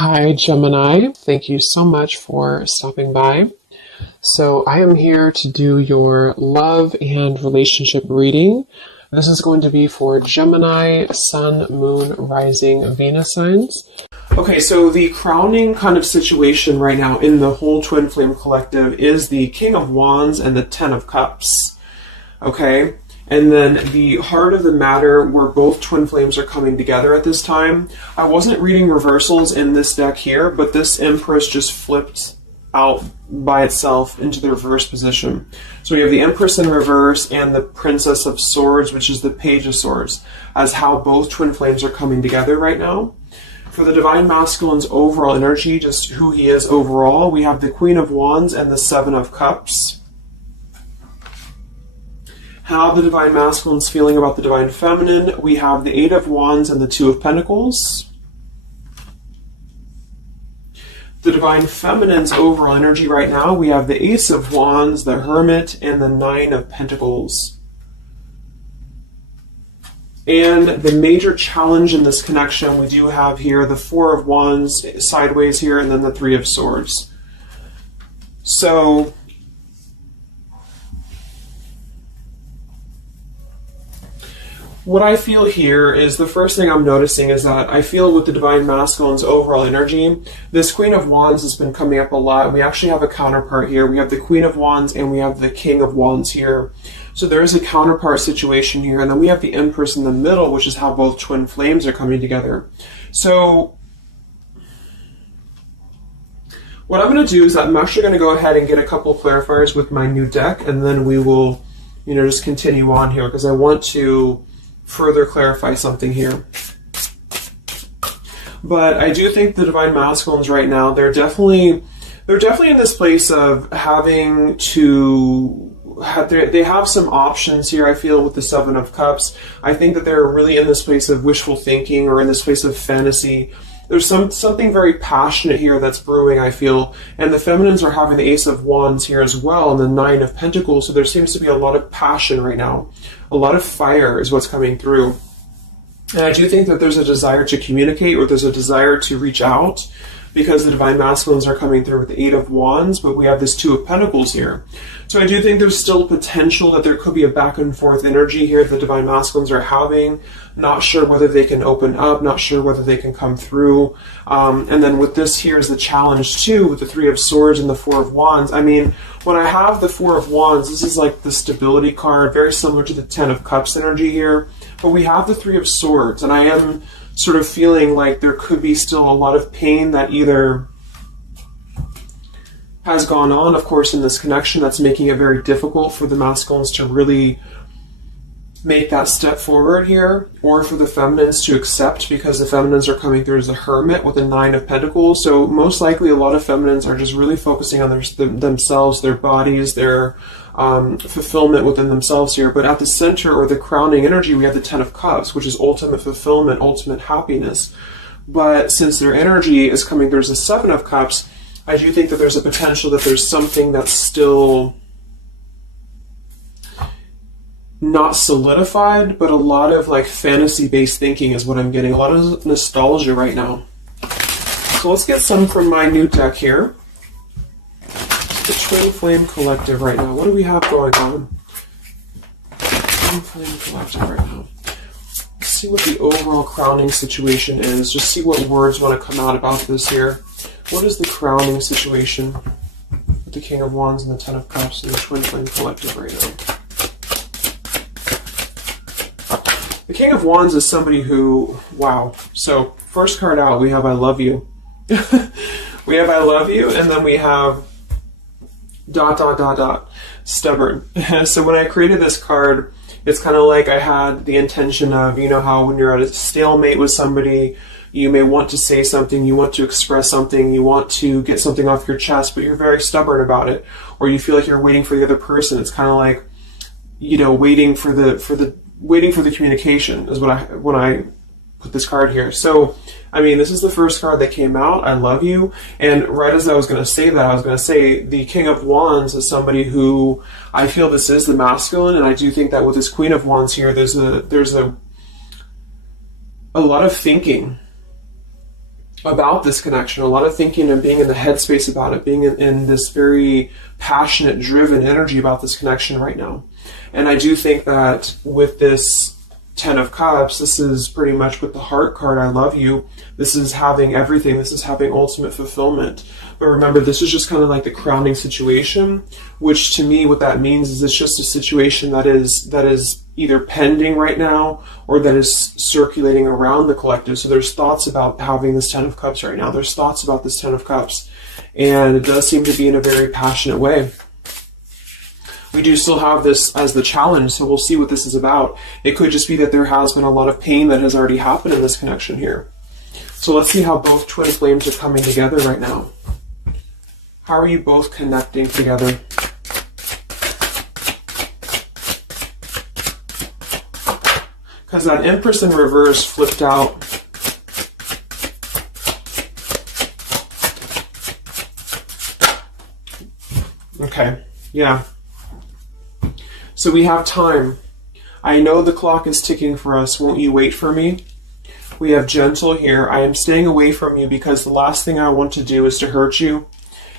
Hi, Gemini. Thank you so much for stopping by. So I am here to do your love and relationship reading. This is going to be for Gemini, Sun, Moon, Rising, Venus signs. Okay, so the crowning kind of situation right now in the whole Twin Flame Collective is the King of Wands and the Ten of Cups. Okay? And then the heart of the matter where both twin flames are coming together at this time. I wasn't reading reversals in this deck here, but this Empress just flipped out by itself into the reverse position. So we have the Empress in reverse and the Princess of Swords, which is the Page of Swords, as how both twin flames are coming together right now. For the Divine Masculine's overall energy, just who he is overall, we have the Queen of Wands and the Seven of Cups. How the Divine Masculine's feeling about the Divine Feminine, we have the Eight of Wands and the Two of Pentacles. The Divine Feminine's overall energy right now, we have the Ace of Wands, the Hermit, and the Nine of Pentacles. And the major challenge in this connection, we do have here the Four of Wands sideways here, and then the Three of Swords. So what I feel here is the first thing I'm noticing is that I feel with the Divine Masculine's overall energy, this Queen of Wands has been coming up a lot. We actually have a counterpart here. We have the Queen of Wands and we have the King of Wands here. So there is a counterpart situation here. And then we have the Empress in the middle, which is how both twin flames are coming together. So what I'm going to do is I'm actually going to go ahead and get a couple of clarifiers with my new deck. And then we will, just continue on here because I want to further clarify something here. But I do think the Divine Masculines right now, they're definitely in this place of having to they have some options here, I feel, with the Seven of Cups. I think that they're really in this place of wishful thinking or in this place of fantasy. There's something very passionate here that's brewing, I feel. And the Feminines are having the Ace of Wands here as well and the Nine of Pentacles. So there seems to be a lot of passion right now. A lot of fire is what's coming through. And I do think that there's a desire to communicate or there's a desire to reach out because the Divine Masculines are coming through with the Eight of Wands, but we have this Two of Pentacles here. So I do think there's still potential that there could be a back and forth energy here the Divine Masculines are having. Not sure whether they can open up, not sure whether they can come through. And then with this here is the challenge too, with the Three of Swords and the Four of Wands. I mean, when I have the Four of Wands, this is like the stability card, very similar to the Ten of Cups energy here. But we have the Three of Swords, and I am sort of feeling like there could be still a lot of pain that either has gone on, of course, in this connection that's making it very difficult for the masculines to really make that step forward here, or for the feminines to accept because the feminines are coming through as the Hermit with the Nine of Pentacles. So most likely a lot of feminines are just really focusing on themselves, their bodies, their fulfillment within themselves here. But at the center or the crowning energy, we have the Ten of Cups, which is ultimate fulfillment, ultimate happiness. But since their energy is coming through as the Seven of Cups, I do think that there's a potential that there's something that's still not solidified, but a lot of like fantasy-based thinking is what I'm getting. A lot of nostalgia right now. So let's get some from my new deck here. The Twin Flame Collective right now. What do we have going on? Twin Flame Collective right now. Let's see what the overall crowning situation is. Just see what words want to come out about this here. What is the crowning situation with the King of Wands and the Ten of Cups and the Twin Flame Collective right now? The King of Wands is somebody who, wow. So first card out, we have I love you. We have I love you, and then we have ... stubborn. So when I created this card, it's kind of like I had the intention of, how when you're at a stalemate with somebody, you may want to say something, you want to express something, you want to get something off your chest, but you're very stubborn about it, or you feel like you're waiting for the other person. It's kind of like, waiting for the communication is when I put this card here. So, I mean, this is the first card that came out, I love you. And right as I was going to say that, I was going to say the King of Wands is somebody who I feel this is the masculine. And I do think that with this Queen of Wands here, there's a lot of thinking, about this connection, a lot of thinking and being in the headspace about it, being in this very passionate, driven energy about this connection right now. And I do think that with this Ten of Cups, this is pretty much with the Heart card, I love you. This is having everything. This is having ultimate fulfillment. But remember, this is just kind of like the crowning situation, which to me, what that means is it's just a situation that is either pending right now or that is circulating around the collective. So there's thoughts about having this Ten of Cups right now. There's thoughts about this Ten of Cups. And it does seem to be in a very passionate way. We do still have this as the challenge, so we'll see what this is about. It could just be that there has been a lot of pain that has already happened in this connection here. So let's see how both twin flames are coming together right now. How are you both connecting together? Because that Empress in reverse flipped out. Okay, yeah. So we have time. I know the clock is ticking for us. Won't you wait for me? We have gentle here. I am staying away from you because the last thing I want to do is to hurt you.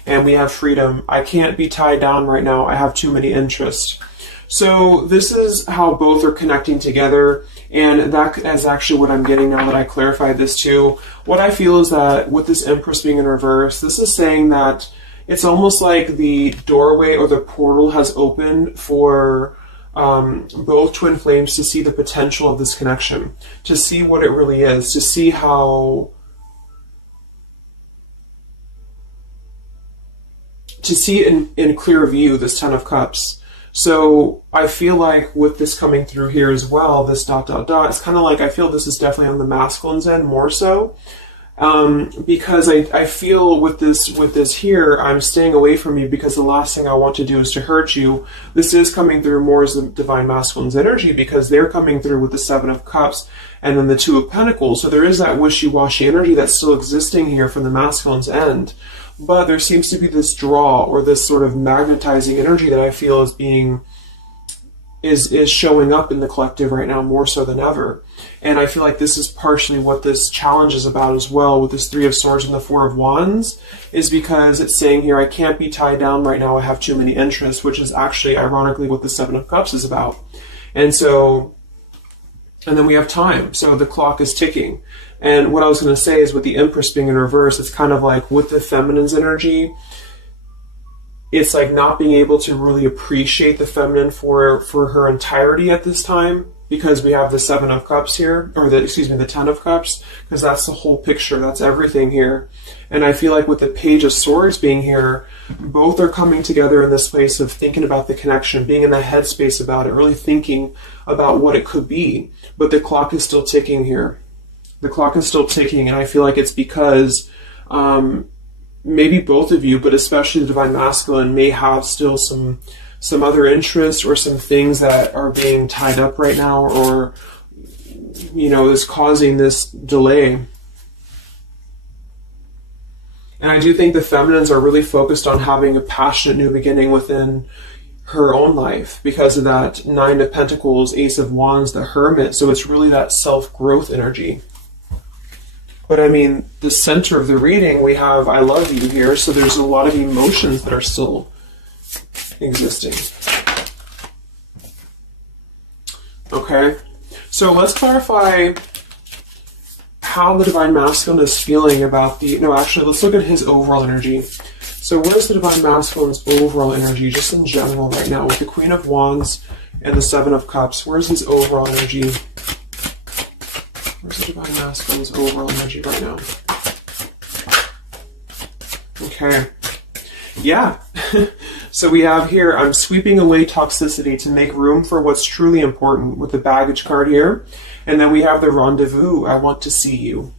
And we have freedom. I can't be tied down right now. I have too many interests. So this is how both are connecting together. And that is actually what I'm getting now that I clarified this too. What I feel is that with this Empress being in reverse, this is saying that it's almost like the doorway or the portal has opened for both twin flames to see the potential of this connection, to see what it really is, to see how, to see in clear view this Ten of Cups. So I feel like with this coming through here as well, this ... it's kind of like I feel this is definitely on the masculine's end more so. Because I feel with this here, I'm staying away from you because the last thing I want to do is to hurt you. This is coming through more as the Divine Masculine's energy because they're coming through with the Seven of Cups and then the Two of Pentacles. So there is that wishy-washy energy that's still existing here from the masculine's end. But there seems to be this draw or this sort of magnetizing energy that I feel is being is showing up in the collective right now more so than ever. And I feel like this is partially what this challenge is about as well with this Three of Swords and the Four of Wands, is because it's saying here, I can't be tied down right now, I have too many interests, which is actually ironically what the Seven of Cups is about. And so, and then we have time. So the clock is ticking. And what I was going to say is with the Empress being in reverse, it's kind of like with the feminine's energy, it's like not being able to really appreciate the feminine for her entirety at this time, because we have the Seven of Cups here, or the Ten of Cups, because that's the whole picture, that's everything here. And I feel like with the Page of Swords being here, both are coming together in this place of thinking about the connection, being in the headspace about it, really thinking about what it could be. But the clock is still ticking here. The clock is still ticking, and I feel like it's because maybe both of you, but especially the Divine Masculine, may have still some other interests or some things that are being tied up right now, or, you know, is causing this delay. And I do think the feminines are really focused on having a passionate new beginning within her own life because of that Nine of Pentacles, Ace of Wands, the Hermit. So it's really that self-growth energy. But I mean, the center of the reading, we have I love you here, so there's a lot of emotions that are still existing. Okay, so let's clarify how the Divine Masculine is feeling about the, no, actually, let's look at his overall energy. So where's the Divine Masculine's overall energy, just in general right now, with the Queen of Wands and the Seven of Cups? Where's his overall energy? Where's the Divine Masculine's overall energy right now? Okay. Yeah. So we have here, I'm sweeping away toxicity to make room for what's truly important, with the Baggage card here. And then we have the Rendezvous, I want to see you.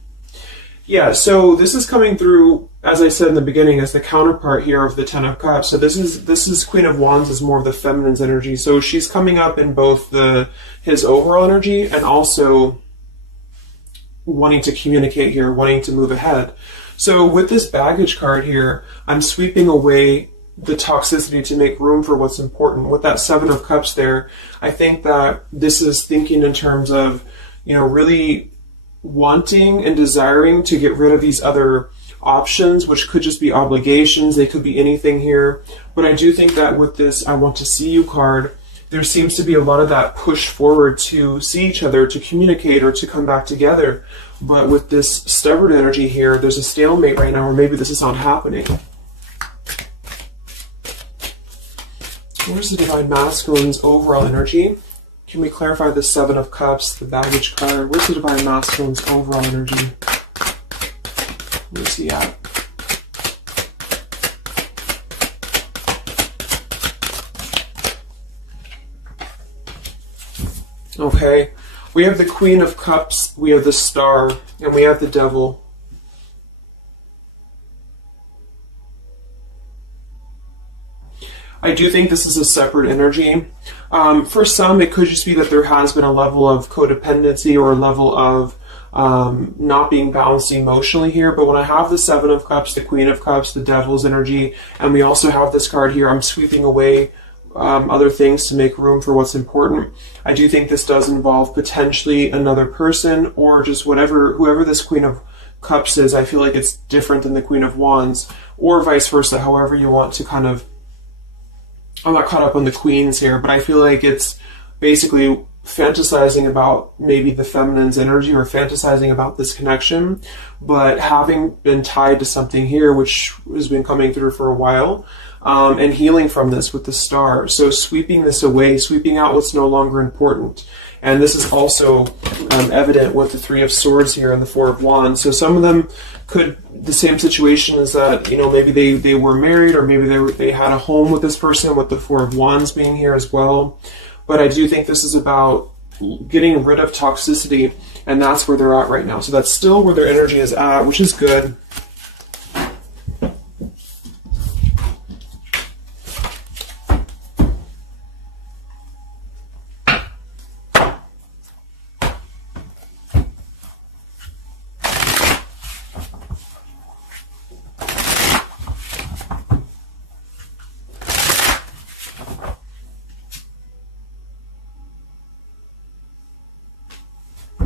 Yeah, so this is coming through, as I said in the beginning, as the counterpart here of the Ten of Cups. So this is Queen of Wands is more of the feminine's energy. So she's coming up in both his overall energy and also wanting to communicate here, wanting to move ahead. So with this Baggage card here, I'm sweeping away the toxicity to make room for what's important. With that Seven of Cups there, I think that this is thinking in terms of, you know, really wanting and desiring to get rid of these other options, which could just be obligations. They could be anything here. But I do think that with this I want to see you card, there seems to be a lot of that push forward to see each other, to communicate, or to come back together. But with this stubborn energy here, there's a stalemate right now, or maybe this is not happening. Where's the Divine Masculine's overall energy? Can we clarify the Seven of Cups, the baggage card? Where's the Divine Masculine's overall energy? Where's he at? Okay, we have the Queen of Cups, we have the Star, and we have the Devil. I do think this is a separate energy. For some, it could just be that there has been a level of codependency or a level of not being balanced emotionally here. But when I have the Seven of Cups, the Queen of Cups, the Devil's energy, and we also have this card here, I'm sweeping away other things to make room for what's important. I do think this does involve potentially another person, or just whoever this Queen of Cups is. I feel like it's different than the Queen of Wands, or vice versa, however you want to kind of... I'm not caught up on the queens here, but I feel like it's basically fantasizing about maybe the feminine's energy, or fantasizing about this connection, but having been tied to something here, which has been coming through for a while, and healing from this with the Star. So sweeping this away, sweeping out what's no longer important. And this is also evident with the Three of Swords here and the Four of Wands. So some of them could, the same situation is that, you know, maybe they were married, or maybe they had a home with this person, with the Four of Wands being here as well. But I do think this is about getting rid of toxicity, and that's where they're at right now. So that's still where their energy is at, which is good.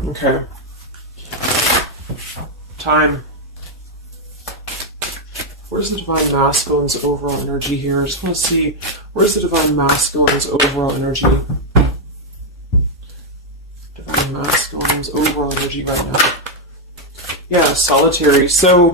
Okay. Time. Where's the Divine Masculine's overall energy here? I just want to see, where's the Divine Masculine's overall energy? Divine Masculine's overall energy right now. Yeah, solitary. So...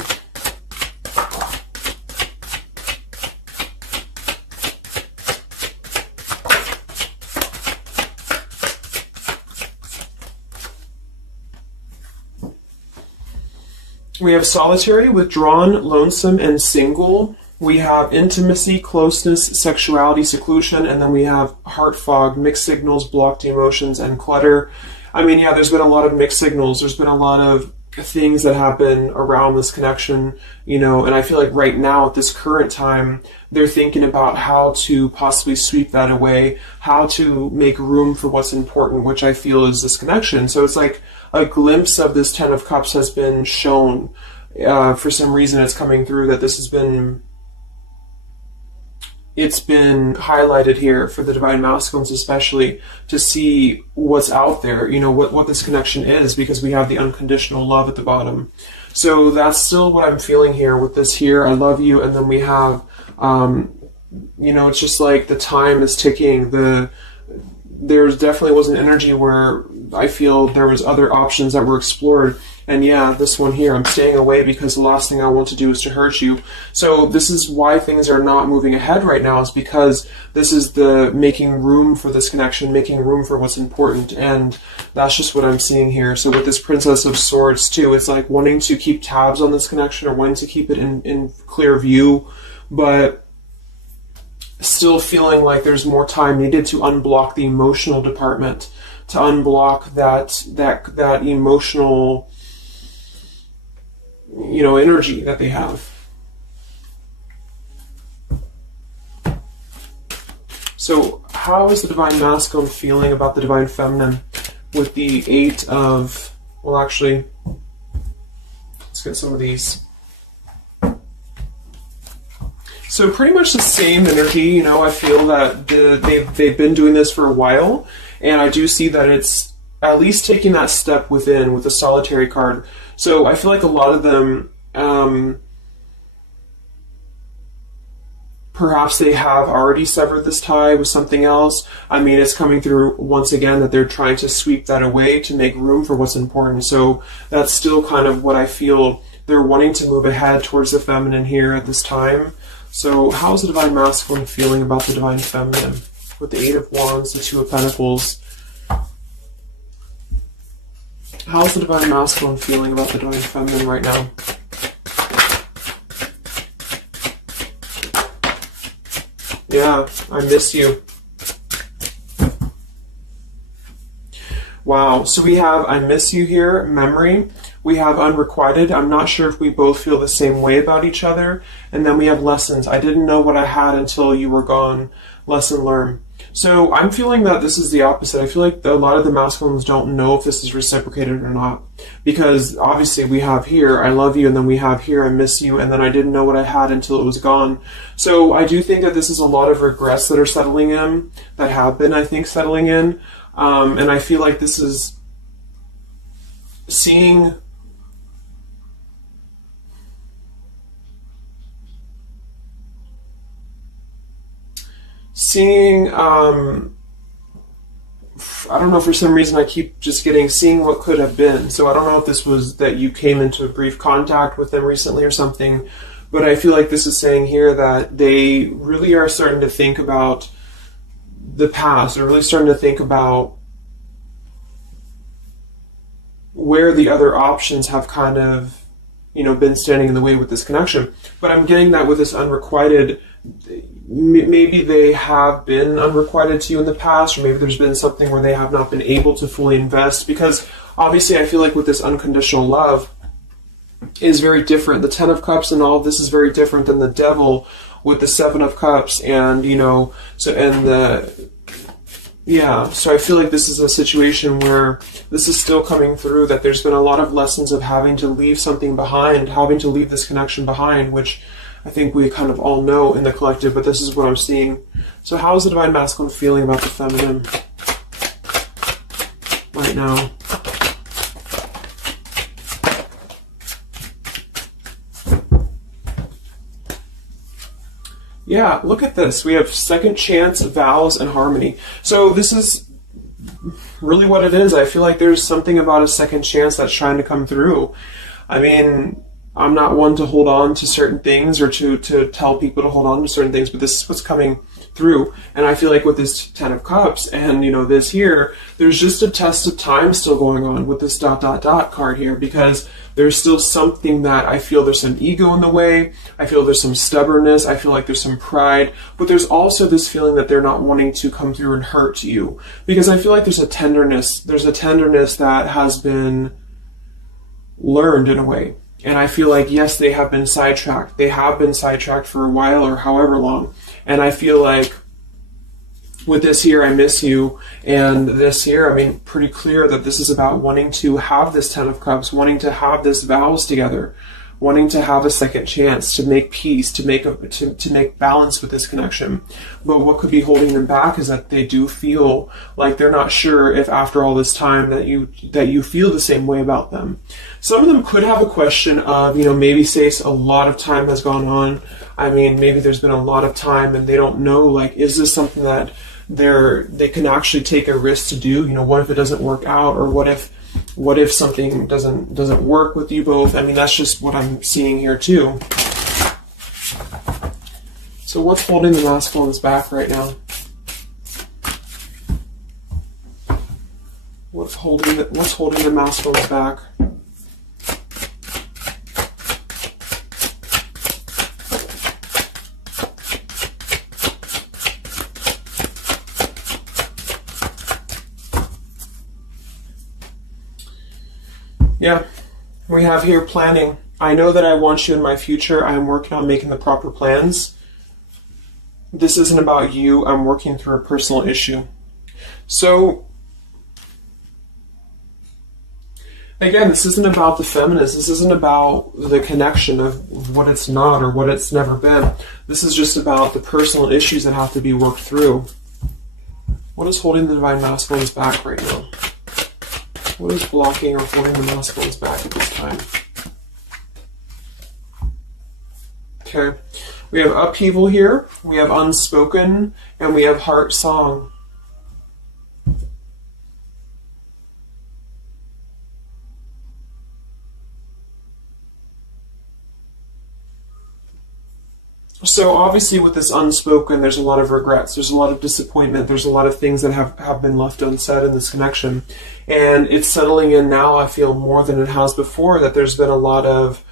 we have solitary, withdrawn, lonesome, and single. We have intimacy, closeness, sexuality, seclusion, and then we have heart fog, mixed signals, blocked emotions, and clutter. I mean, yeah, there's been a lot of mixed signals. There's been a lot of things that happen around this connection, you know, and I feel like right now at this current time, they're thinking about how to possibly sweep that away, how to make room for what's important, which I feel is this connection. So it's like a glimpse of this Ten of Cups has been shown. For some reason it's coming through that this has been... it's been highlighted here for the Divine Masculines especially, to see what's out there, you know, what this connection is, because we have the unconditional love at the bottom. So that's still what I'm feeling here with this here, I love you, and then we have, you know, it's just like the time is ticking. There definitely was an energy where I feel there was other options that were explored. And yeah, this one here, I'm staying away because the last thing I want to do is to hurt you. So this is why things are not moving ahead right now, is because this is the making room for this connection, making room for what's important. And that's just what I'm seeing here. So with this Princess of Swords too, it's like wanting to keep tabs on this connection, or wanting to keep it in clear view, but still feeling like there's more time needed to unblock the emotional department, to unblock that emotional, you know, energy that they have. So how is the Divine Masculine feeling about the Divine Feminine with the Eight of, well, actually, let's get some of these. So pretty much the same energy, you know. I feel that they've been doing this for a while, and I do see that it's at least taking that step within with the solitary card. So I feel like a lot of them, perhaps they have already severed this tie with something else. I mean, it's coming through once again that they're trying to sweep that away to make room for what's important. So that's still kind of what I feel. They're wanting to move ahead towards the feminine here at this time. So how's the Divine Masculine feeling about the Divine Feminine? With the Eight of Wands, the Two of Pentacles. How's the Divine Masculine feeling about the Divine Feminine right now? Yeah, I miss you. Wow, so we have I miss you here, memory. We have unrequited. I'm not sure if we both feel the same way about each other. And then we have lessons. I didn't know what I had until you were gone. Lesson learned. So I'm feeling that this is the opposite. I feel like a lot of the masculines don't know if this is reciprocated or not. Because obviously we have here, I love you, and then we have here, I miss you, and then I didn't know what I had until it was gone. So I do think that this is a lot of regrets that are settling in, that have been, I think, settling in. And I feel like this is seeing I don't know, for some reason I keep just seeing what could have been. So I don't know if this was that you came into a brief contact with them recently or something, but I feel like this is saying here that they really are starting to think about the past. They're really starting to think about where the other options have kind of, been standing in the way with this connection. But I'm getting that with this unrequited, maybe they have been unrequited to you in the past, or maybe there's been something where they have not been able to fully invest, because obviously I feel like with this unconditional love is very different. The Ten of Cups and all of this is very different than the Devil with the Seven of Cups, and so I feel like this is a situation where this is still coming through, that there's been a lot of lessons of having to leave something behind, having to leave this connection behind, which I think we kind of all know in the collective, but this is what I'm seeing. So how is the Divine Masculine feeling about the feminine right now? Yeah, look at this. We have second chance, vows, and harmony. So this is really what it is. I feel like there's something about a second chance that's trying to come through. I mean, I'm not one to hold on to certain things or to tell people to hold on to certain things, but this is what's coming through. And I feel like with this Ten of Cups and, this here, there's just a test of time still going on with this ... card here, because there's still something that I feel there's some ego in the way. I feel there's some stubbornness. I feel like there's some pride, but there's also this feeling that they're not wanting to come through and hurt you, because I feel like there's a tenderness that has been learned in a way. And I feel like, yes, they have been sidetracked. They have been sidetracked for a while or however long. And I feel like with this here, I miss you, and this here, I mean, pretty clear that this is about wanting to have this Ten of Cups, wanting to have this vows together, wanting to have a second chance to make peace, to make balance with this connection. But what could be holding them back is that they do feel like they're not sure if after all this time that you feel the same way about them. Some of them could have a question of, maybe say a lot of time has gone on. I mean, maybe there's been a lot of time and they don't know, like, is this something that they can actually take a risk to do? What if it doesn't work out, or what if something doesn't work with you both? I mean, that's just what I'm seeing here too. So what's holding the masculines back right now? What's holding the masculines back? Yeah, we have here planning. I know that I want you in my future. I am working on making the proper plans. This isn't about you. I'm working through a personal issue. So, again, this isn't about the feminist. This isn't about the connection of what it's not or what it's never been. This is just about the personal issues that have to be worked through. What is holding the Divine Masculines back right now? What is blocking or holding the masculines back at this time? Okay. We have upheaval here, we have unspoken, and we have heart song. So obviously with this unspoken, there's a lot of regrets, there's a lot of disappointment, there's a lot of things that have been left unsaid in this connection. And it's settling in now, I feel, more than it has before, that there's been a lot of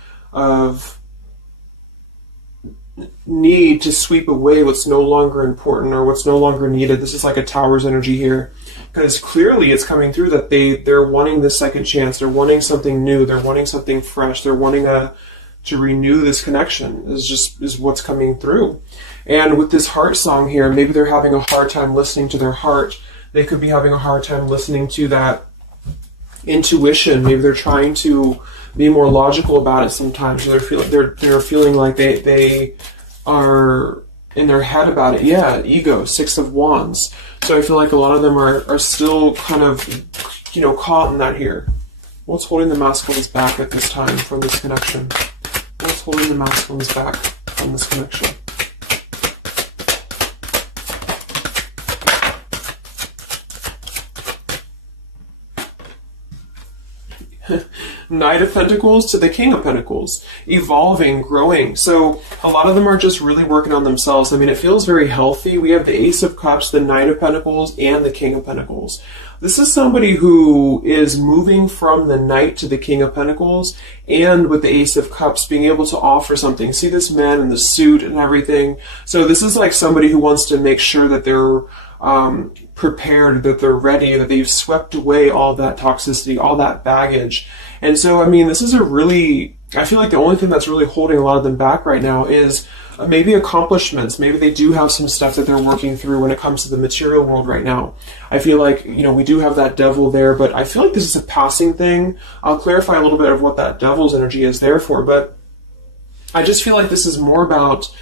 need to sweep away what's no longer important or what's no longer needed. This is like a tower's energy here. Because clearly it's coming through that they're wanting the second chance, they're wanting something new, they're wanting something fresh, they're wanting to renew this connection is what's coming through. And with this heart song here, maybe they're having a hard time listening to their heart. They could be having a hard time listening to that intuition. Maybe they're trying to be more logical about it sometimes. They're feeling like they are in their head about it. Yeah, ego, 6 of Wands. So I feel like a lot of them are still kind of, caught in that here. What's holding the masculines back at this time from this connection? What's holding the masculines back from this connection? Knight of Pentacles to the King of Pentacles. Evolving, growing. So a lot of them are just really working on themselves. I mean, it feels very healthy. We have the Ace of Cups, the Knight of Pentacles, and the King of Pentacles. This is somebody who is moving from the Knight to the King of Pentacles, and with the Ace of Cups being able to offer something. See this man in the suit and everything. So this is like somebody who wants to make sure that they're prepared, that they're ready, that they've swept away all that toxicity, all that baggage. And so, I mean, this is I feel like the only thing that's really holding a lot of them back right now is maybe accomplishments. Maybe they do have some stuff that they're working through when it comes to the material world right now. I feel like, we do have that devil there, but I feel like this is a passing thing. I'll clarify a little bit of what that devil's energy is there for, but I just feel like this is more about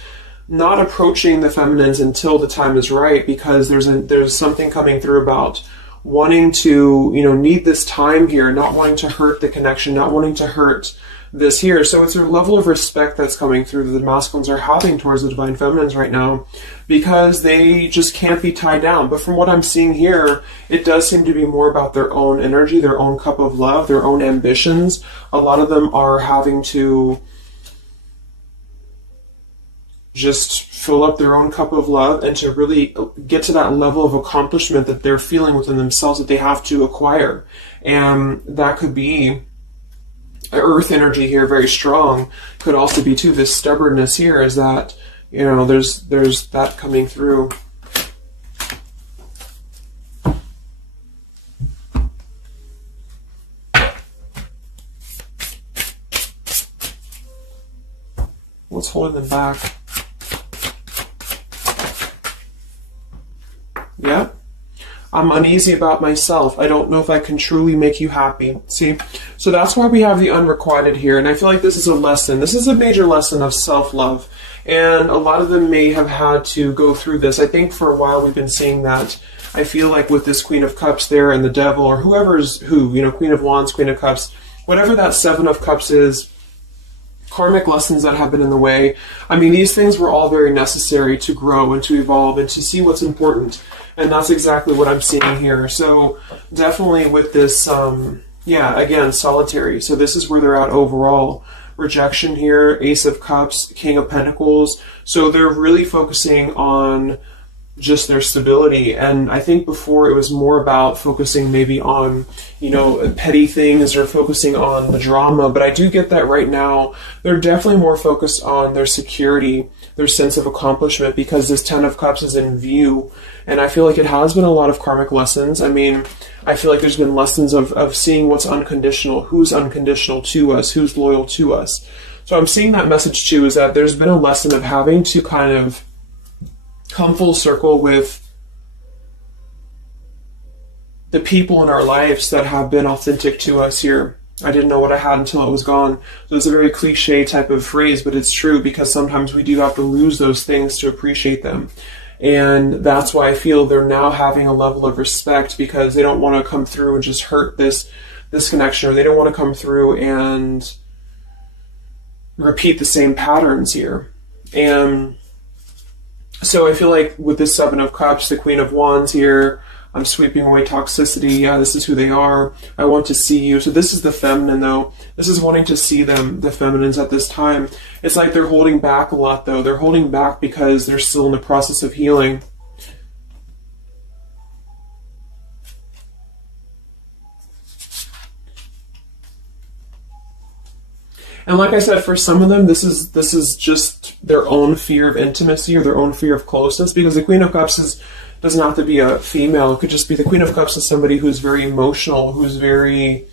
not approaching the feminines until the time is right, because there's something coming through about wanting to, need this time here, not wanting to hurt the connection, not wanting to hurt this here. So it's a level of respect that's coming through that the masculines are having towards the divine feminines right now, because they just can't be tied down. But from what I'm seeing here, it does seem to be more about their own energy, their own cup of love, their own ambitions. A lot of them are having to just fill up their own cup of love and to really get to that level of accomplishment that they're feeling within themselves that they have to acquire. And that could be earth energy here, very strong. Could also be too this stubbornness here, is that there's that coming through. What's holding them back? Yeah. I'm uneasy about myself. I don't know if I can truly make you happy. See? So that's why we have the unrequited here. And I feel like this is a lesson. This is a major lesson of self-love. And a lot of them may have had to go through this. I think for a while we've been seeing that. I feel like with this Queen of Cups there and the Devil, or whoever's who, Queen of Wands, Queen of Cups, whatever that Seven of Cups is, karmic lessons that have been in the way. I mean, these things were all very necessary to grow and to evolve and to see what's important. And that's exactly what I'm seeing here. So definitely with this, again, solitary. So this is where they're at overall. Rejection here, Ace of Cups, King of Pentacles. So they're really focusing on just their stability. And I think before it was more about focusing maybe on, petty things or focusing on the drama. But I do get that right now they're definitely more focused on their security, their sense of accomplishment, because this Ten of Cups is in view. And I feel like it has been a lot of karmic lessons. I mean, I feel like there's been lessons of seeing what's unconditional, who's unconditional to us, who's loyal to us. So I'm seeing that message too, is that there's been a lesson of having to kind of come full circle with the people in our lives that have been authentic to us here. I didn't know what I had until it was gone. So it's a very cliche type of phrase, but it's true, because sometimes we do have to lose those things to appreciate them. And that's why I feel they're now having a level of respect, because they don't want to come through and just hurt this this connection, or they don't want to come through and repeat the same patterns here. And so I feel like with this Seven of Cups, the Queen of Wands here, I'm sweeping away toxicity. Yeah, this is who they are. I want to see you. So this is the feminine, though. This is wanting to see them, the feminines at this time. It's like they're holding back a lot, though. They're holding back because they're still in the process of healing. And like I said, for some of them, this is just their own fear of intimacy or their own fear of closeness, because the Queen of Cups doesn't have to be a female. It could just be the Queen of Cups is somebody who's very emotional, who's very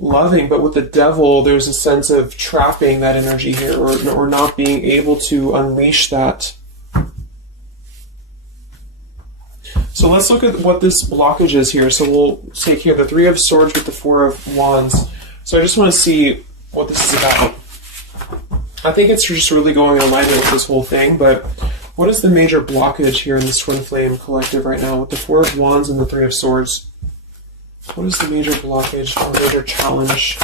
loving. But with the Devil, there's a sense of trapping that energy here, or not being able to unleash that. So let's look at what this blockage is here. So we'll take here the Three of Swords with the Four of Wands. So I just want to see what this is about. I think it's just really going in alignment with this whole thing, but what is the major blockage here in this Twin Flame collective right now with the Four of Wands and the Three of Swords? What is the major blockage or major challenge?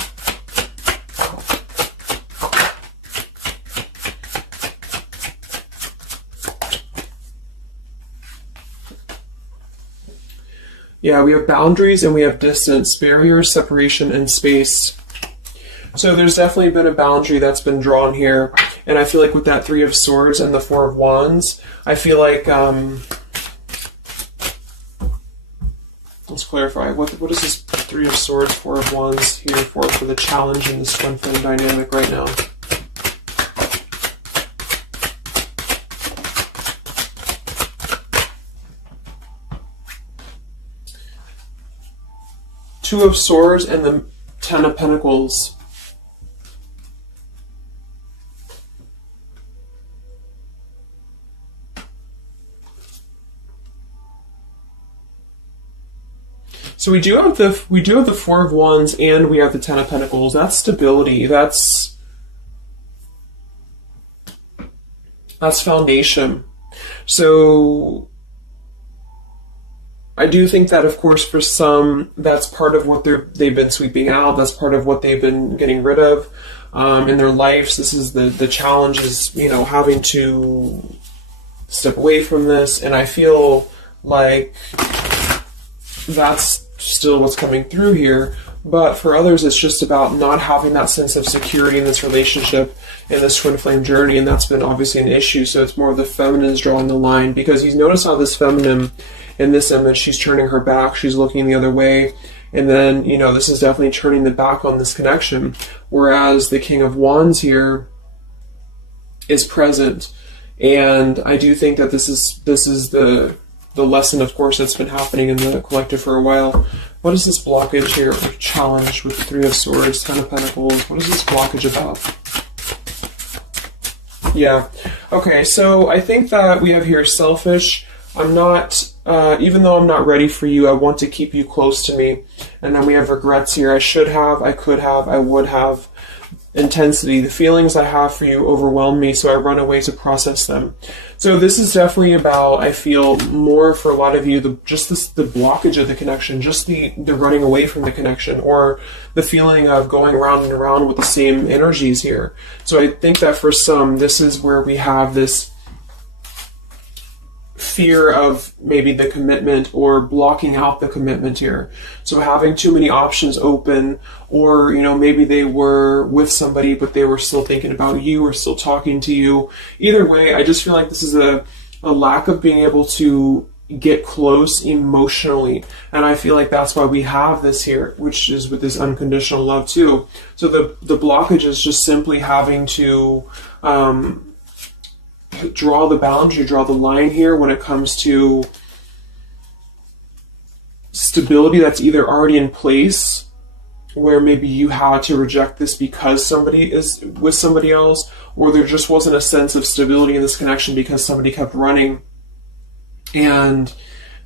Yeah, we have boundaries and we have distance, barriers, separation, and space. So there's definitely been a boundary that's been drawn here. And I feel like with that Three of Swords and the Four of Wands, I feel like, let's clarify, what is this Three of Swords, Four of Wands here for the challenge in this Twin Flame dynamic right now? Two of Swords and the Ten of Pentacles. So we do have the Four of Wands and we have the Ten of Pentacles. That's stability. That's foundation. So I do think that, of course, for some, that's part of what they've been sweeping out. That's part of what they've been getting rid of in their lives. This is the challenge is, having to step away from this. And I feel like that's still what's coming through here. But for others, it's just about not having that sense of security in this relationship, in this Twin Flame journey, and that's been obviously an issue. So it's more of the feminines drawing the line, because you notice how this feminine in this image, she's turning her back, she's looking the other way, and then, this is definitely turning the back on this connection, whereas the King of Wands here is present. And I do think that this is the lesson, of course, that's been happening in the collective for a while. What is this blockage here, or challenge with the Three of Swords, Ten of Pentacles? What is this blockage about? Yeah. Okay, so I think that we have here selfish. I'm not, even though I'm not ready for you, I want to keep you close to me. And then we have regrets here. I should have, I could have, I would have. Intensity. The feelings I have for you overwhelm me, so I run away to process them. So this is definitely about, I feel, more for a lot of you, the blockage of the connection, just the running away from the connection, or the feeling of going around and around with the same energies here. So I think that for some, this is where we have this fear of maybe the commitment, or blocking out the commitment here. So having too many options open, or maybe they were with somebody but they were still thinking about you or still talking to you. Either way, I just feel like this is a lack of being able to get close emotionally, and I feel like that's why we have this here, which is with this unconditional love too. So the blockage is just simply having to draw the boundary, draw the line here when it comes to stability that's either already in place, where maybe you had to reject this because somebody is with somebody else, or there just wasn't a sense of stability in this connection because somebody kept running. And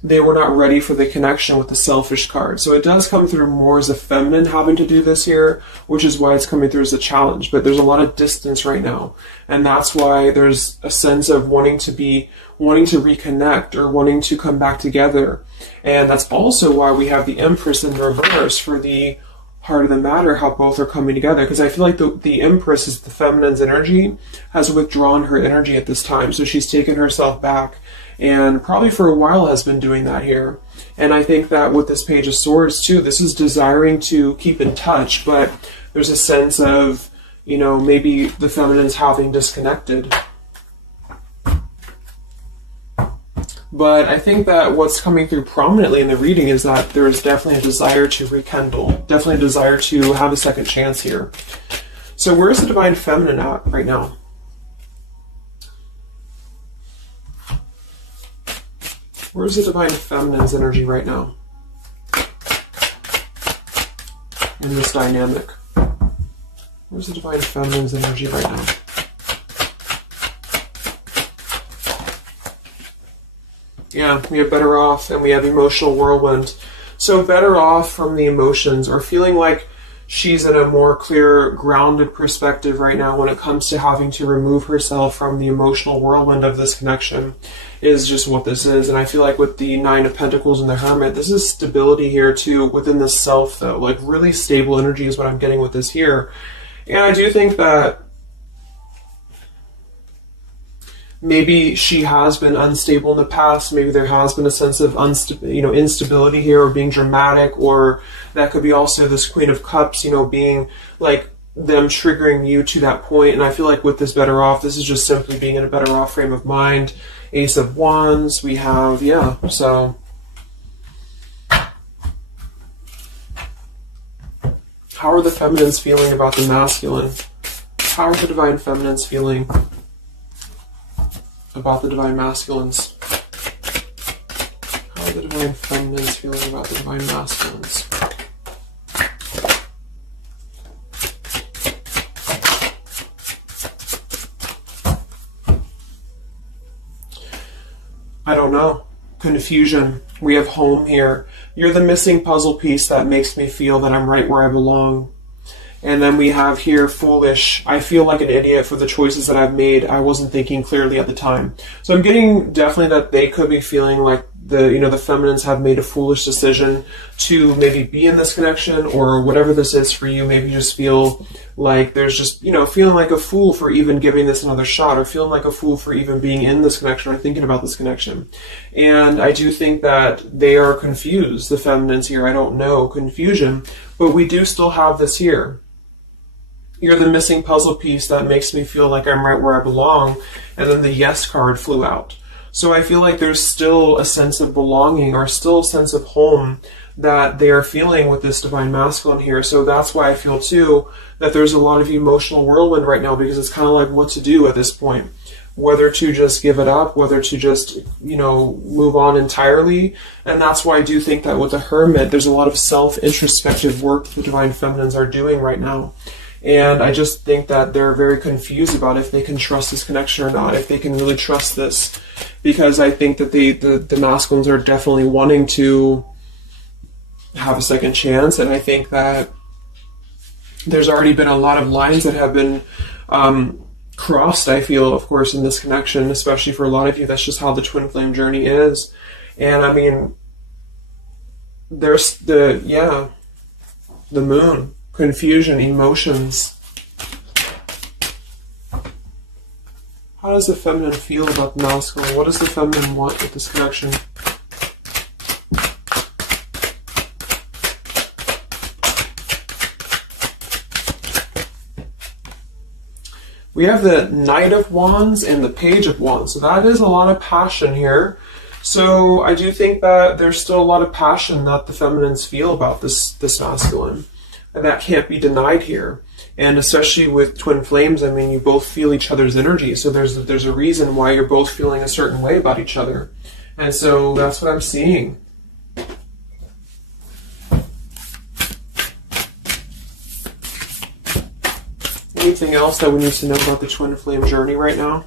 they were not ready for the connection with the selfish card. So it does come through more as a feminine having to do this here, which is why it's coming through as a challenge. But there's a lot of distance right now. And that's why there's a sense of wanting to reconnect or wanting to come back together. And that's also why we have the Empress in reverse for the heart of the matter, how both are coming together. Because I feel like the Empress is the feminine's energy, has withdrawn her energy at this time. So she's taken herself back, and probably for a while has been doing that here. And I think that with this Page of Swords too, this is desiring to keep in touch, but there's a sense of, you know, maybe the feminine's having disconnected. But I think that what's coming through prominently in the reading is that there is definitely a desire to rekindle, definitely a desire to have a second chance here. So where's the Divine Feminine at right now? Where's the Divine Feminine's energy right now in this dynamic? Where's the Divine Feminine's energy right now? Yeah, we have Better Off and we have Emotional Whirlwind. So better off from the emotions, or feeling like she's in a more clear, grounded perspective right now when it comes to having to remove herself from the emotional whirlwind of this connection, is just what this is. And I feel like with the Nine of Pentacles and the Hermit, this is stability here too within the self though. Like really stable energy is what I'm getting with this here. And I do think that maybe she has been unstable in the past. Maybe there has been a sense of instability here, or being dramatic, or that could be also this Queen of Cups, being like them triggering you to that point. And I feel like with this Better Off, this is just simply being in a better off frame of mind. Ace of Wands, we have, so how are the feminines feeling about the masculine? How are the Divine Feminines feeling about the Divine Masculines? How are the Divine Feminines feeling about the Divine Masculines? I don't know. Confusion. We have Home here. You're the missing puzzle piece that makes me feel that I'm right where I belong. And then we have here Foolish. I feel like an idiot for the choices that I've made. I wasn't thinking clearly at the time. So I'm getting definitely that they could be feeling like the feminines have made a foolish decision to maybe be in this connection, or whatever this is for you. Maybe just feel like there's just, feeling like a fool for even giving this another shot, or feeling like a fool for even being in this connection or thinking about this connection. And I do think that they are confused, the feminines here. I don't know, confusion, but we do still have this here. You're the missing puzzle piece that makes me feel like I'm right where I belong. And then the Yes card flew out. So I feel like there's still a sense of belonging, or still a sense of home that they are feeling with this Divine Masculine here. So that's why I feel too that there's a lot of emotional whirlwind right now, because it's kind of like what to do at this point. Whether to just give it up, whether to just, move on entirely. And that's why I do think that with the Hermit, there's a lot of self-introspective work the Divine Feminines are doing right now. And I just think that they're very confused about if they can trust this connection or not, if they can really trust this. Because I think that the masculines are definitely wanting to have a second chance. And I think that there's already been a lot of lines that have been crossed, I feel, of course, in this connection, especially for a lot of you. That's just how the twin flame journey is. And I mean, there's the Moon. Confusion, emotions. How does the feminine feel about the masculine? What does the feminine want with this connection? We have the Knight of Wands and the Page of Wands. So that is a lot of passion here. So I do think that there's still a lot of passion that the feminines feel about this masculine. And that can't be denied here. And especially with twin flames, I mean, you both feel each other's energy. So there's a reason why you're both feeling a certain way about each other. And so that's what I'm seeing. Anything else that we need to know about the twin flame journey right now?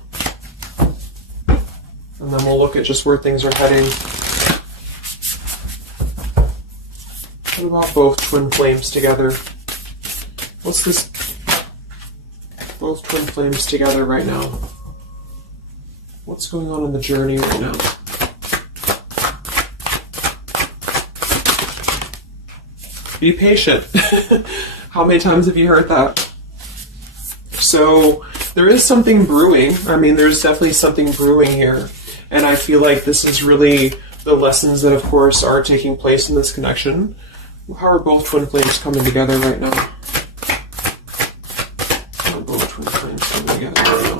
And then we'll look at just where things are heading. What about both twin flames together? What's this? Both twin flames together right now. What's going on in the journey right now? Be patient. How many times have you heard that? So there is something brewing. I mean, there's definitely something brewing here. And I feel like this is really the lessons that, of course, are taking place in this connection. How are both twin flames coming together right now? How are both twin flames coming together right now?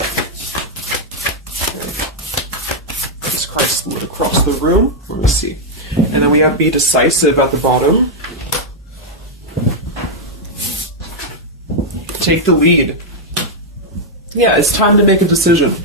Okay. Jesus Christ, move across the room. Let me see. And then we have be decisive at the bottom. Take the lead. Yeah, it's time to make a decision.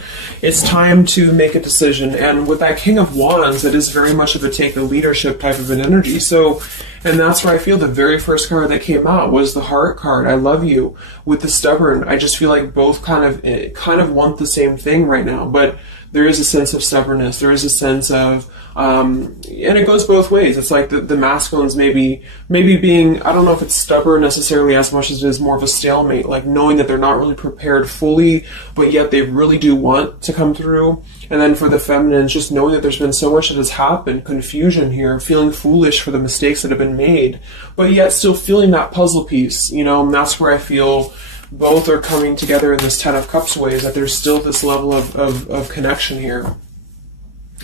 It's time to make a decision. And with that King of Wands, it is very much of a take the leadership type of an energy. So, and that's where I feel the very first card that came out was the Heart card. I love you. With the Stubborn, I just feel like both kind of want the same thing right now. But there is a sense of stubbornness. There is a sense of, and it goes both ways. It's like the masculines maybe being, I don't know if it's stubborn necessarily as much as it is more of a stalemate, like knowing that they're not really prepared fully, but yet they really do want to come through. And then for the feminines, just knowing that there's been so much that has happened, confusion here, feeling foolish for the mistakes that have been made, but yet still feeling that puzzle piece, you know, and that's where I feel both are coming together in this Ten of Cups ways, that there's still this level of connection here.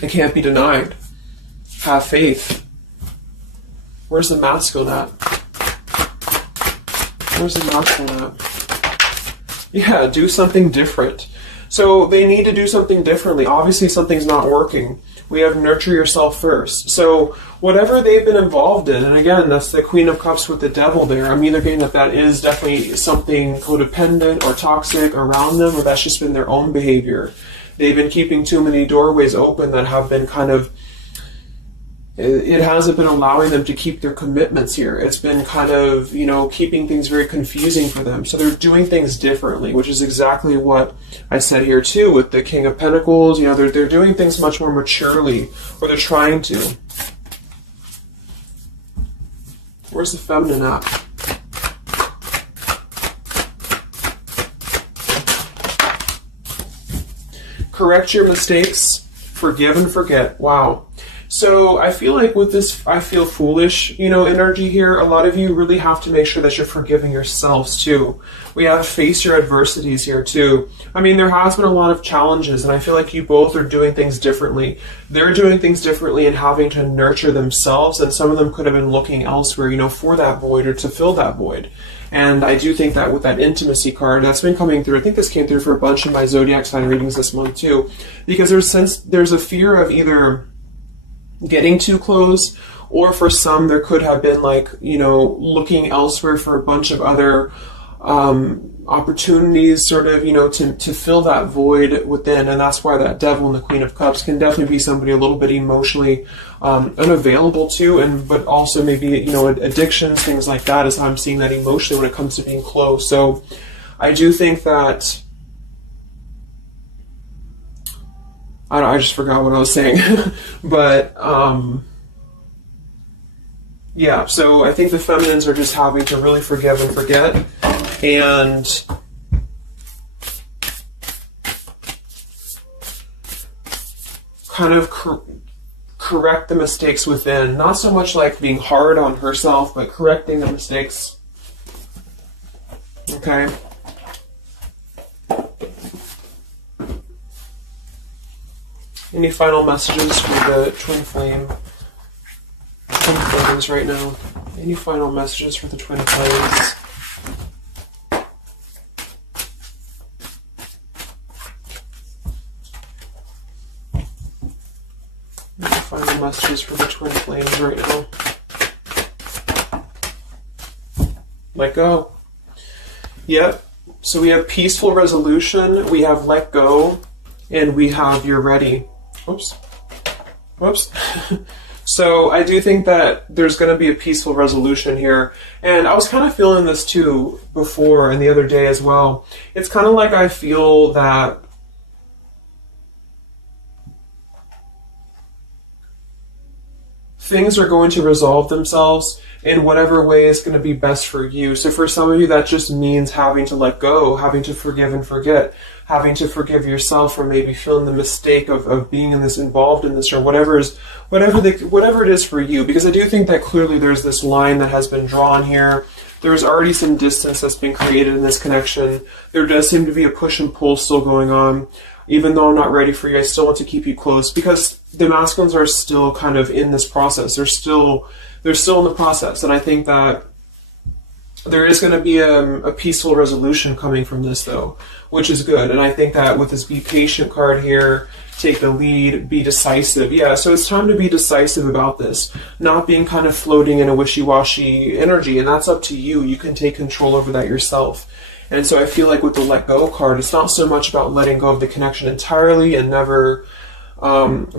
It can't be denied. Have faith. Where's the masculine at? Where's the masculine at? Yeah, do something different. So they need to do something differently. Obviously something's not working. We have nurture yourself first. So whatever they've been involved in, and again, that's the Queen of Cups with the Devil there. I'm either getting that is definitely something codependent or toxic around them, or that's just been their own behavior. They've been keeping too many doorways open that have been kind of, it hasn't been allowing them to keep their commitments here. It's been kind of, you know, keeping things very confusing for them. So they're doing things differently, which is exactly what I said here too with the King of Pentacles. You know, they're doing things much more maturely, or they're trying to. Where's the feminine at? Correct your mistakes, forgive and forget. Wow. So I feel like with this, I feel foolish, you know, energy here. A lot of you really have to make sure that you're forgiving yourselves too. We have to face your adversities here too. I mean, there has been a lot of challenges, and I feel like you both are doing things differently. They're doing things differently and having to nurture themselves, and some of them could have been looking elsewhere, you know, for that void or to fill that void. And I do think that with that intimacy card, that's been coming through. I think this came through for a bunch of my zodiac sign readings this month too, because there's a fear of either getting too close, or for some there could have been like, you know, looking elsewhere for a bunch of other opportunities, sort of, you know, to fill that void within. And that's why that Devil and the Queen of Cups can definitely be somebody a little bit emotionally unavailable to, and but also maybe, you know, addictions, things like that, is how I'm seeing that emotionally when it comes to being close. So I do think that I just forgot what I was saying. But, yeah, so I think the feminines are just having to really forgive and forget, and kind of correct the mistakes within. Not so much like being hard on herself, but correcting the mistakes. Okay? Any final messages for the twin flames right now? Any final messages for the twin flames? Any final messages for the twin flames right now? Let go. Yep. So we have peaceful resolution, we have let go, and we have you're ready. Whoops. So I do think that there's going to be a peaceful resolution here. And I was kind of feeling this too before and the other day as well. It's kind of like I feel that things are going to resolve themselves in whatever way is going to be best for you. So for some of you, that just means having to let go, having to forgive and forget, having to forgive yourself for maybe feeling the mistake of being in this, involved in this, or whatever it is for you. Because I do think that clearly there's this line that has been drawn here. There's already some distance that's been created in this connection. There does seem to be a push and pull still going on. Even though I'm not ready for you, I still want to keep you close, because the masculines are still kind of in this process. They're still in the process. And I think that there is going to be a peaceful resolution coming from this, though, which is good. And I think that with this be patient card here, take the lead, be decisive. Yeah, so it's time to be decisive about this, not being kind of floating in a wishy-washy energy. And that's up to you. You can take control over that yourself. And so I feel like with the let go card, it's not so much about letting go of the connection entirely and never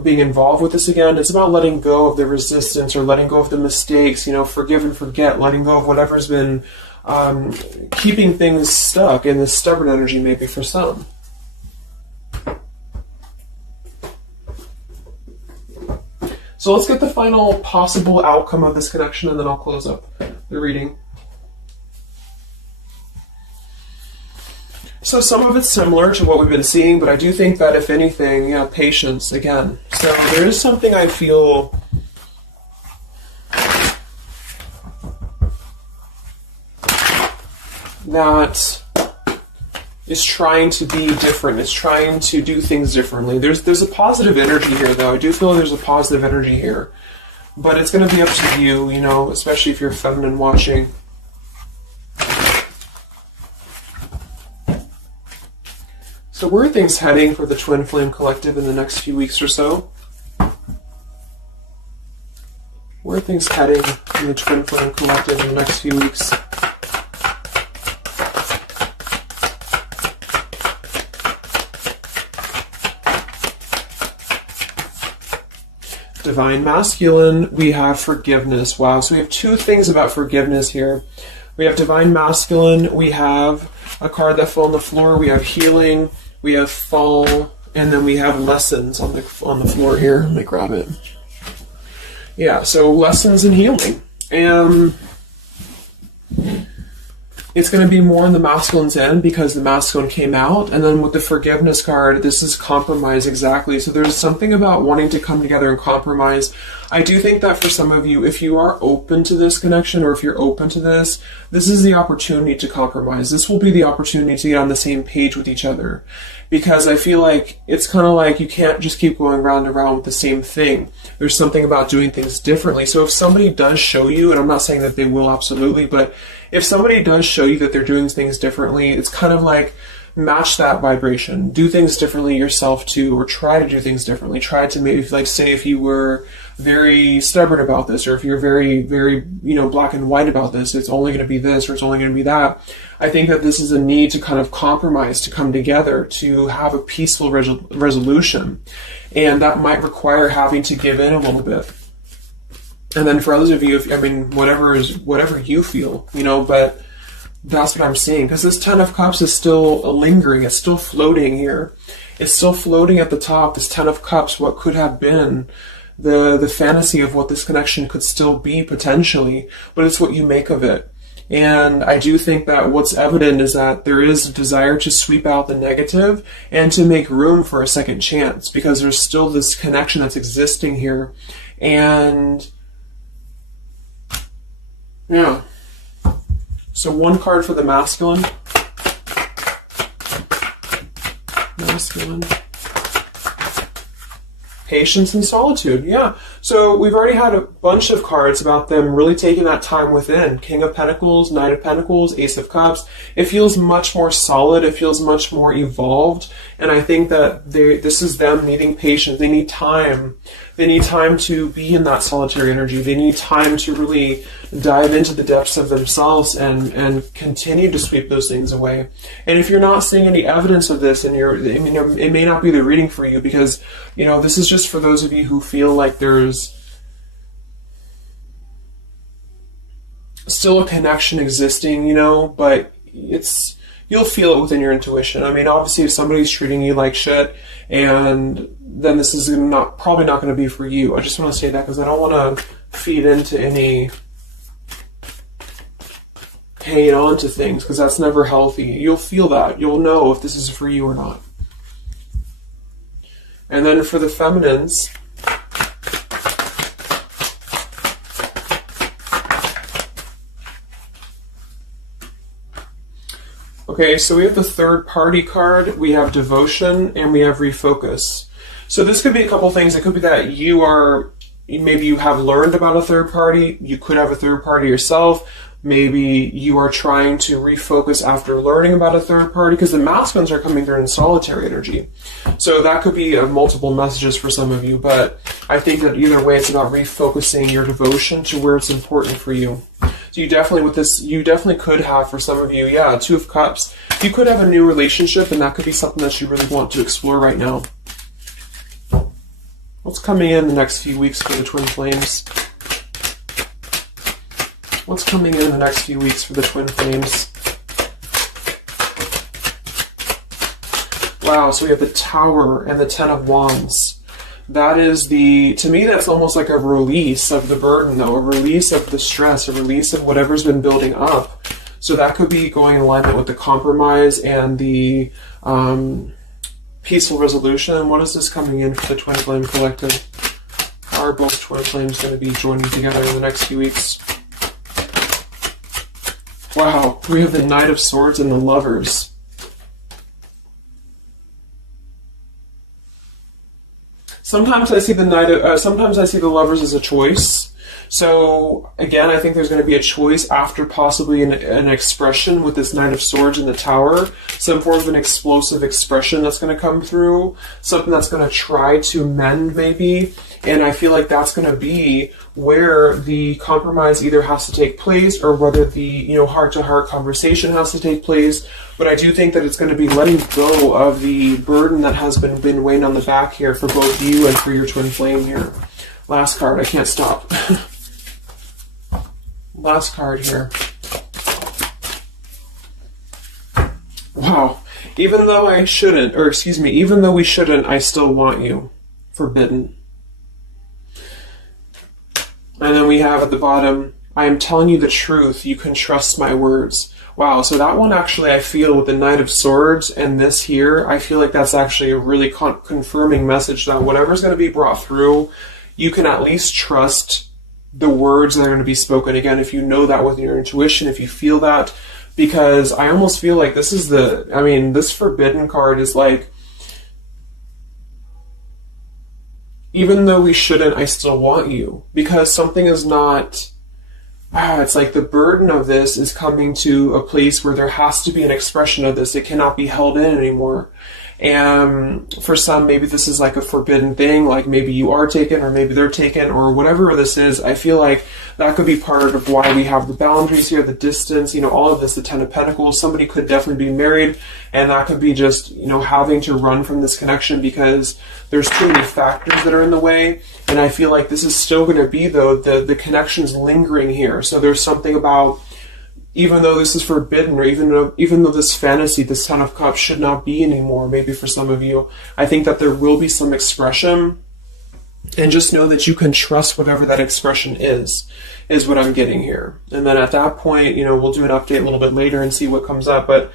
being involved with this again. It's about letting go of the resistance or letting go of the mistakes, forgive and forget, letting go of whatever's been keeping things stuck in this stubborn energy, maybe for some. So let's get the final possible outcome of this connection, and then I'll close up the reading. So some of it's similar to what we've been seeing, but I do think that if anything, patience again. So there is something I feel that is trying to be different. It's trying to do things differently. There's a positive energy here, though. I do feel there's a positive energy here. But it's going to be up to you, especially if you're feminine watching. So where are things heading for the Twin Flame Collective in the next few weeks or so? Where are things heading in the Twin Flame Collective in the next few weeks? Divine Masculine, we have forgiveness. Wow, so we have two things about forgiveness here. We have Divine Masculine, we have a card that fell on the floor, we have healing, we have fall, and then we have lessons on the floor here. Let me grab it. Yeah, so lessons and healing. And it's going to be more on the masculine's end because the masculine came out. And then with the forgiveness card, this is compromise exactly. So there's something about wanting to come together and compromise. I do think that for some of you, if you are open to this connection, or if you're open to this is the opportunity to compromise. This will be the opportunity to get on the same page with each other. Because I feel like it's kind of like you can't just keep going round and round with the same thing. There's something about doing things differently. So if somebody does show you, and I'm not saying that they will absolutely, but if somebody does show you that they're doing things differently, it's kind of like match that vibration. Do things differently yourself too, or try to do things differently. Try to maybe, like, say if you were very stubborn about this, or if you're very, very, black and white about this, it's only going to be this, or it's only going to be that. I think that this is a need to kind of compromise, to come together, to have a peaceful resolution. And that might require having to give in a little bit. And then for others of you, whatever you feel, but that's what I'm seeing. Because this Ten of Cups is still lingering. It's still floating here. It's still floating at the top. This Ten of Cups, what could have been, the fantasy of what this connection could still be potentially, but it's what you make of it. And I do think that what's evident is that there is a desire to sweep out the negative and to make room for a second chance, because there's still this connection that's existing here. And yeah. So one card for the masculine. Masculine. Patience and solitude. Yeah. So we've already had a bunch of cards about them really taking that time within. King of Pentacles, Knight of Pentacles, Ace of Cups. It feels much more solid. It feels much more evolved. And I think that this is them needing patience. They need time. They need time to be in that solitary energy. They need time to really dive into the depths of themselves and continue to sweep those things away. And if you're not seeing any evidence of this, and it may not be the reading for you, because, this is just for those of you who feel like there's still a connection existing, but you'll feel it within your intuition. Obviously, if somebody's treating you like shit, and then this is probably not going to be for you. I just want to say that because I don't want to feed into any hanging on to things, because that's never healthy. You'll feel that. You'll know if this is for you or not. And then for the feminines, okay, so we have the third party card, we have devotion, and we have refocus. So this could be a couple things. It could be that maybe you have learned about a third party. You could have a third party yourself. Maybe you are trying to refocus after learning about a third party, because the masculines are coming through in solitary energy. So that could be multiple messages for some of you, but I think that either way it's about refocusing your devotion to where it's important for you. So you definitely could have, for some of you, Two of Cups. You could have a new relationship, and that could be something that you really want to explore right now. What's coming in the next few weeks for the twin flames? What's coming in the next few weeks for the twin flames? Wow, so we have the Tower and the Ten of Wands. That is to me, that's almost like a release of the burden, though, a release of the stress, a release of whatever's been building up. So that could be going in alignment with the compromise and the peaceful resolution. What is this coming in for the twin flame collective? How are both twin flames going to be joining together in the next few weeks? Wow, we have the Knight of Swords and the Lovers. Sometimes I see sometimes I see the Lovers as a choice. So again, I think there's going to be a choice after possibly an expression with this Knight of Swords in the Tower, some form of an explosive expression that's going to come through, something that's going to try to mend maybe, and I feel like that's going to be where the compromise either has to take place or whether the heart-to-heart conversation has to take place. But I do think that it's going to be letting go of the burden that has been weighing on the back here for both you and for your twin flame here. Last card, I can't stop. Last card here. Wow. Even though we shouldn't, I still want you. Forbidden. And then we have at the bottom, I am telling you the truth, you can trust my words. Wow, so that one actually, I feel with the Knight of Swords and this here, I feel like that's actually a really confirming message that whatever's going to be brought through, you can at least trust the words that are going to be spoken. Again, if you know that with your intuition, if you feel that, because I almost feel like this is this Forbidden card is like, even though we shouldn't, I still want you. Because something is not, it's like the burden of this is coming to a place where there has to be an expression of this. It cannot be held in anymore. And for some, maybe this is like a forbidden thing, like maybe you are taken or maybe they're taken or whatever this is. I feel like that could be part of why we have the boundaries here, the distance, all of this, the Ten of Pentacles. Somebody could definitely be married, and that could be just, having to run from this connection because there's too many factors that are in the way. And I feel like this is still going to be, though, the connection's lingering here. So there's something about, even though this is forbidden, or even though this fantasy, this Ten of Cups should not be anymore, maybe for some of you, I think that there will be some expression, and just know that you can trust whatever that expression is what I'm getting here. And then at that point, we'll do an update a little bit later and see what comes up, but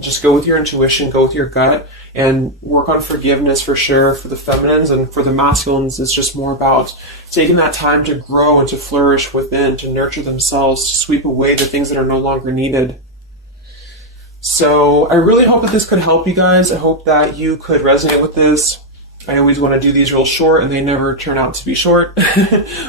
just go with your intuition, go with your gut, and work on forgiveness for sure for the feminines, and for the masculines, it's just more about taking that time to grow and to flourish within, to nurture themselves, to sweep away the things that are no longer needed. So I really hope that this could help you guys. I hope that you could resonate with this. I always want to do these real short, and they never turn out to be short.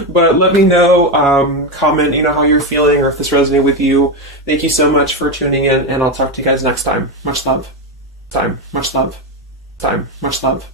But let me know, comment, how you're feeling, or if this resonated with you. Thank you so much for tuning in, and I'll talk to you guys next time. Much love. Time. Much love. Time. Much love.